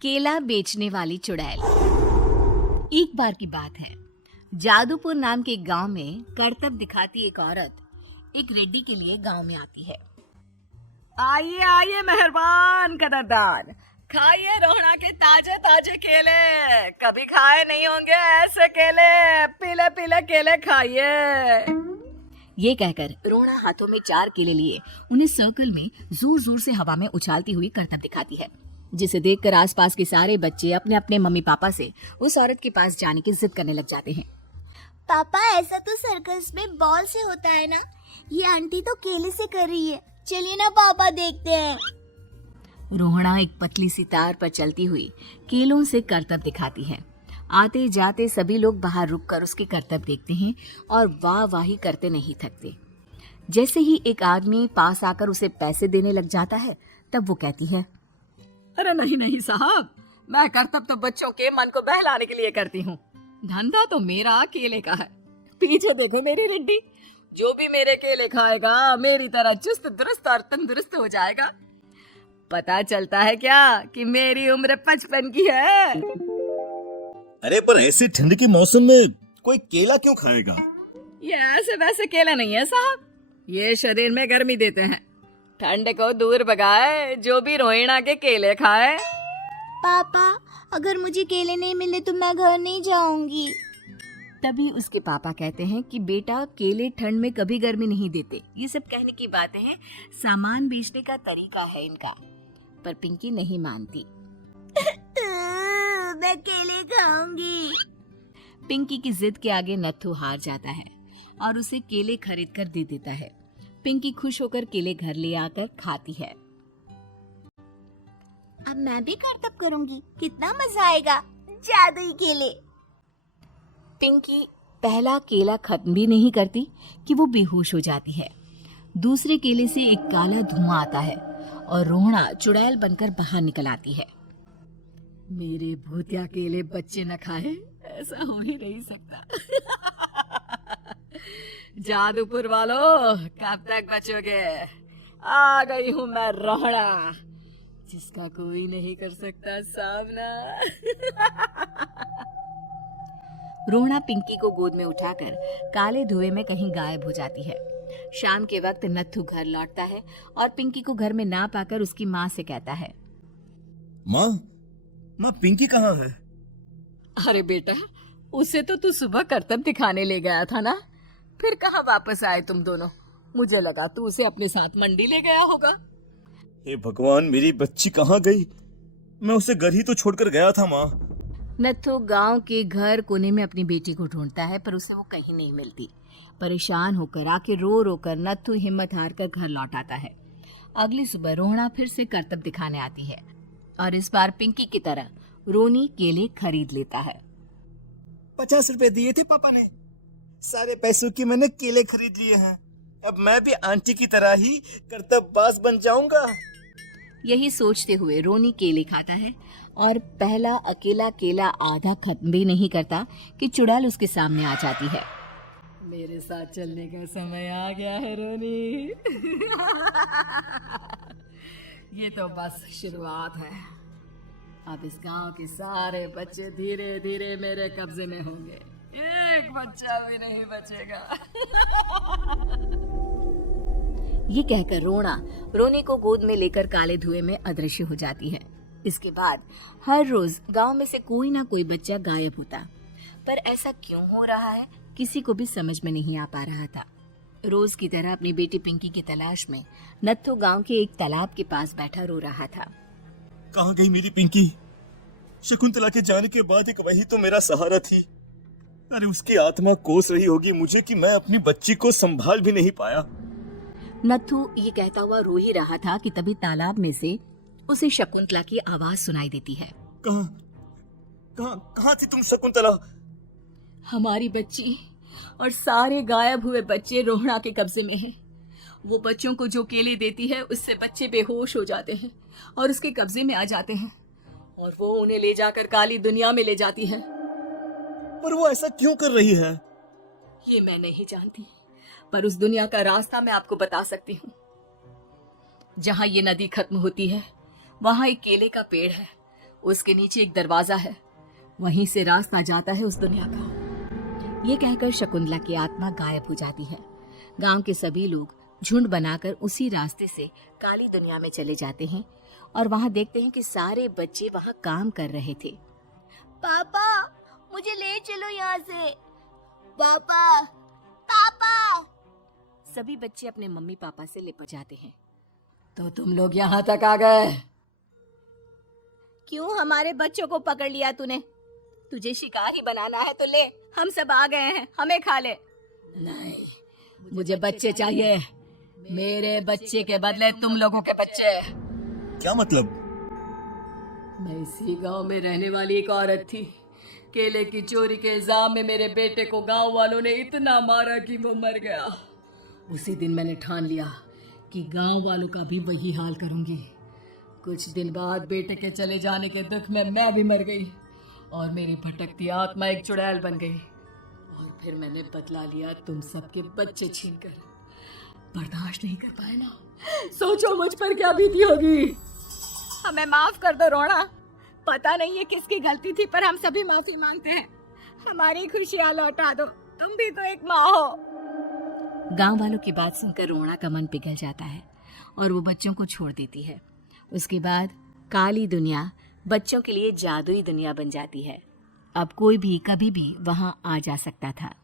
केला बेचने वाली चुड़ैल। एक बार की बात है, जादूपुर नाम के गांव में करतब दिखाती एक औरत एक रेड्डी के लिए गांव में आती है। आइए आइए मेहरबान कदरदान, खाइए रोहना के ताजे ताजे केले। कभी खाए नहीं होंगे ऐसे केले। पीले पीले केले खाइए। ये कहकर रोहना हाथों में 4 केले लिए उन्हें सर्कल में जोर जोर से हवा में उछालती हुई करतब दिखाती है, जिसे देखकर आसपास के सारे बच्चे अपने अपने मम्मी पापा से उस औरत के पास जाने की जिद करने लग जाते हैं। पापा, ऐसा तो सर्कस में बॉल से होता है ना, ये आंटी तो केले से कर रही है। चलिए ना पापा, देखते हैं। रोहना एक पतली सी तार पर चलती हुई केलों से करतब दिखाती है। आते जाते सभी लोग बाहर रुककर उसके करतब देखते हैं और वाह वाही करते नहीं थकते। जैसे ही एक आदमी पास आकर उसे पैसे देने लग जाता है, तब वो कहती है, अरे नहीं नहीं साहब, मैं करतब तो बच्चों के मन को बहलाने के लिए करती हूँ। धंधा तो मेरा केले का है। पीछे देखो मेरी रेड्डी, जो भी मेरे केले खाएगा मेरी तरह चुस्त दुरुस्त और तंदुरुस्त हो जाएगा। पता चलता है क्या कि मेरी उम्र 55 की है। अरे पर ऐसे ठंड के मौसम में कोई केला क्यों खाएगा? ये ऐसे वैसे केला नहीं है साहब, ये शरीर में गर्मी देते हैं। ठंड को दूर भगाए जो भी रोहिणा के केले खाए। पापा, अगर मुझे केले नहीं मिले तो मैं घर नहीं जाऊंगी। तभी उसके पापा कहते हैं कि बेटा, केले ठंड में कभी गर्मी नहीं देते। ये सब कहने की बातें हैं, सामान बेचने का तरीका है इनका। पर पिंकी नहीं मानती। मैं केले खाऊंगी। पिंकी की जिद के आगे नत्थू हार जाता है और उसे केले खरीद कर दे देता है। पिंकी खुश होकर केले घर ले आकर खाती है। अब मैं भी करतब करूंगी, कितना मजा आएगा। जादुई केले। पिंकी पहला केला खत्म भी नहीं करती कि वो बेहोश हो जाती है। दूसरे केले से एक काला धुआं आता है और रोहना चुड़ैल बनकर बाहर निकल आती है। मेरे भूतिया केले बच्चे न खाए, ऐसा हो ही नहीं सकता। जादूपुर वालों, कब तक बचोगे? आ गई हूँ मैं रोहना, जिसका कोई नहीं कर सकता सामना। रोहना पिंकी को गोद में उठाकर काले धुएं में कहीं गायब हो जाती है। शाम के वक्त नत्थू घर लौटता है और पिंकी को घर में ना पाकर उसकी माँ से कहता है, माँ पिंकी कहाँ है? अरे बेटा, उसे तो तू सुबह करतब दिखाने ले गया था ना, फिर कहाँ वापस आए तुम दोनों? मुझे लगा तू उसे अपने साथ मंडी ले गया होगा। हे भगवान, मेरी बच्ची कहाँ गई? मैं उसे घर ही तो छोड़कर गया था माँ। नत्थू गांव के घर कोने में अपनी बेटी को ढूंढता है, पर उसे वो कहीं नहीं मिलती। परेशान होकर आके रो रो कर नत्थू हिम्मत हार कर घर लौट आता है। अगली सुबह रोहना फिर से करतब दिखाने आती है और इस बार पिंकी की तरह रोनी केले खरीद लेता है। 50 रुपए दिए थे पापा ने, सारे पैसों की मैंने केले खरीद लिए हैं। अब मैं भी आंटी की तरह ही करतबबाज बन जाऊंगा। यही सोचते हुए रोनी केले खाता है और पहला अकेला केला आधा खत्म भी नहीं करता कि चुड़ैल उसके सामने आ जाती है। मेरे साथ चलने का समय आ गया है रोनी। ये तो बस शुरुआत है। अब इस गांव के सारे बच्चे धीरे धीरे मेरे कब्जे में होंगे, एक बच्चा भी नहीं बचेगा। ये कहकर रोनी को गोद में लेकर काले धुएं में अदृश्य हो जाती है। इसके बाद हर रोज गांव में से कोई ना कोई बच्चा गायब होता, पर ऐसा क्यों हो रहा है किसी को भी समझ में नहीं आ पा रहा था। रोज की तरह अपनी बेटी पिंकी की तलाश में नत्थू गांव के एक तालाब के पास बैठा रो रहा था। कहाँ गई मेरी पिंकी? शकुंतला के जाने के बाद एक वही तो मेरा सहारा थी। अरे उसकी आत्मा कोस रही होगी मुझे कि मैं अपनी बच्ची को संभाल भी नहीं पाया। नत्थू ये कहता हुआ रो ही रहा था कि तभी तालाब में से उसे शकुंतला की आवाज सुनाई देती है। कहाँ थी तुम शकुंतला? हमारी बच्ची और सारे गायब हुए बच्चे रोहना के कब्जे में हैं। वो बच्चों को जो केले देती है उससे बच्चे बेहोश हो जाते हैं और उसके कब्जे में आ जाते हैं और वो उन्हें ले जाकर काली दुनिया में ले जाती है। पर वो ऐसा क्यों कर रही है? ये मैं नहीं जानती, पर उस दुनिया का रास्ता मैं आपको बता सकती हूँ। जहाँ ये नदी खत्म होती है वहाँ एक केले का पेड़ है। उसके नीचे एक दरवाजा है, वहीं से रास्ता जाता है उस दुनिया का। ये कहकर शकुंतला की आत्मा गायब हो जाती है। गांव के सभी लोग झुंड बनाकर उसी रास्ते से काली दुनिया में चले जाते हैं और वहां देखते हैं कि सारे बच्चे वहां काम कर रहे थे। पापा मुझे ले चलो यहाँ से। पापा पापा। सभी बच्चे अपने मम्मी पापा से लिपट जाते हैं। तो तुम लोग यहाँ तक आ गए? क्यों हमारे बच्चों को पकड़ लिया तूने? तुझे शिकारी बनाना है तो ले, हम सब आ गए हैं, हमें खा ले। नहीं, मुझे बच्चे चाहिए। मेरे बच्चे के बदले तुम लोगों के बच्चे। क्या मतलब? मैं इसी गांव में रहने वाली एक औरत थी। केले की चोरी के इल्जाम में मेरे बेटे को गांव वालों ने इतना मारा कि वो मर गया। उसी दिन मैंने ठान लिया कि गांव वालों का भी वही हाल करूंगी। कुछ दिन बाद बेटे के चले जाने के दुख में मैं भी मर गई और मेरी भटकती आत्मा एक चुड़ैल बन गई। और फिर मैंने बदला लिया तुम सबके बच्चे छीनकर। बर्दाश्त नहीं कर पाए ना। सोचो मुझ पर क्या बीती होगी। हमें माफ कर दो रोना। पता नहीं है किसकी गलती थी, पर हम सभी माफी मांगते हैं। हमारी खुशियां लौटा दो, तुम भी तो एक माँ हो। गांव वालों की बात सुनकर रोना का मन पिघल जाता है और वो बच्चों को छोड़ देती है। उसके बाद काली दुनिया बच्चों के लिए जादुई दुनिया बन जाती है। अब कोई भी कभी भी वहां आ जा सकता था।